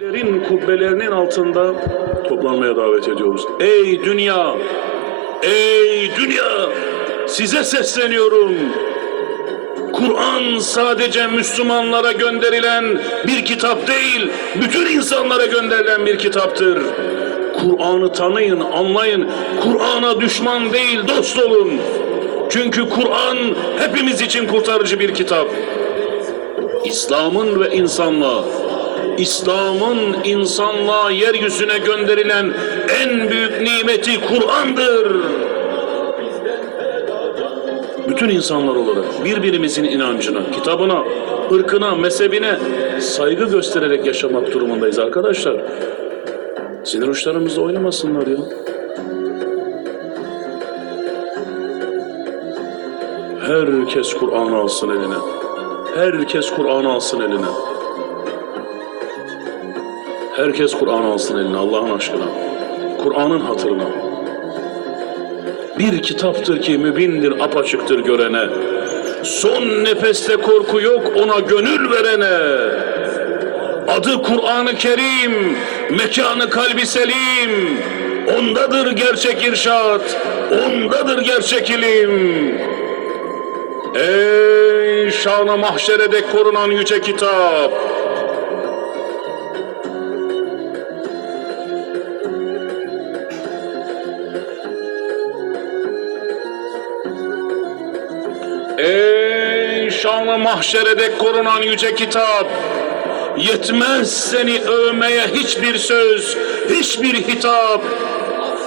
Lerin kubbelerinin altında toplanmaya davet ediyoruz. Ey dünya! Ey dünya! Size sesleniyorum. Kur'an sadece Müslümanlara gönderilen bir kitap değil, bütün insanlara gönderilen bir kitaptır. Kur'an'ı tanıyın, anlayın. Kur'an'a düşman değil, dost olun. Çünkü Kur'an hepimiz için kurtarıcı bir kitap. İslam'ın ve insanlığa, İslam'ın insanlığa yeryüzüne gönderilen en büyük nimeti Kur'an'dır. Bütün insanlar olarak birbirimizin inancına, kitabına, ırkına, mezhebine saygı göstererek yaşamak durumundayız arkadaşlar. Sinir uçlarımızla oynamasınlar ya. Herkes Kur'an'ı alsın eline. Herkes Kur'an'ı alsın eline. Herkes Kur'an'ı alsın eline Allah'ın aşkına. Kur'an'ın hatırına. Bir kitaptır ki mübindir, apaçıktır görene. Son nefeste korku yok ona gönül verene. Adı Kur'an-ı Kerim, mekanı kalbi selim. Ondadır gerçek irşat, ondadır gerçek ilim. Ey şanı mahşere dek korunan yüce kitap! Ey şanlı mahşere dek korunan yüce kitap! Yetmez seni övmeye hiçbir söz, hiçbir hitap.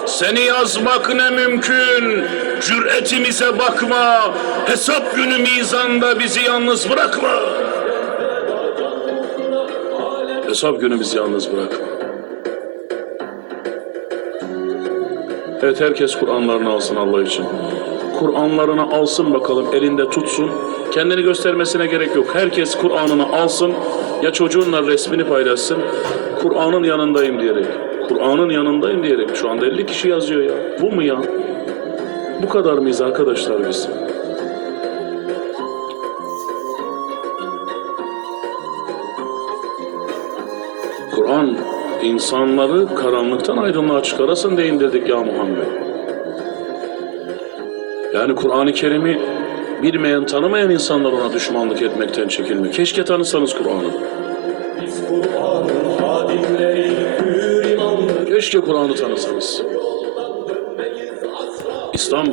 Seni yazmak ne mümkün, cüretimize bakma, hesap günü mizanda bizi yalnız bırakma. Hesap günü bizi yalnız bırakma. Evet herkes Kur'anlarını alsın Allah için. Kur'anlarını alsın bakalım elinde tutsun. Kendini göstermesine gerek yok. Herkes Kur'an'ını alsın. Ya çocuğunla resmini paylaşsın. Kur'an'ın yanındayım diyerek. Kur'an'ın yanındayım diyerek. Şu anda 50 kişi yazıyor ya. Bu mu ya? Bu kadar mıyız arkadaşlar biz? Kur'an insanları karanlıktan aydınlığa çıkarasın deyin dedik ya Muhammed. Yani Kur'an-ı Kerim'i bilmeyen, tanımayan insanlar ona düşmanlık etmekten çekinmiyor. Keşke tanısanız Kur'an'ı. Keşke Kur'an'ı tanısanız. İslam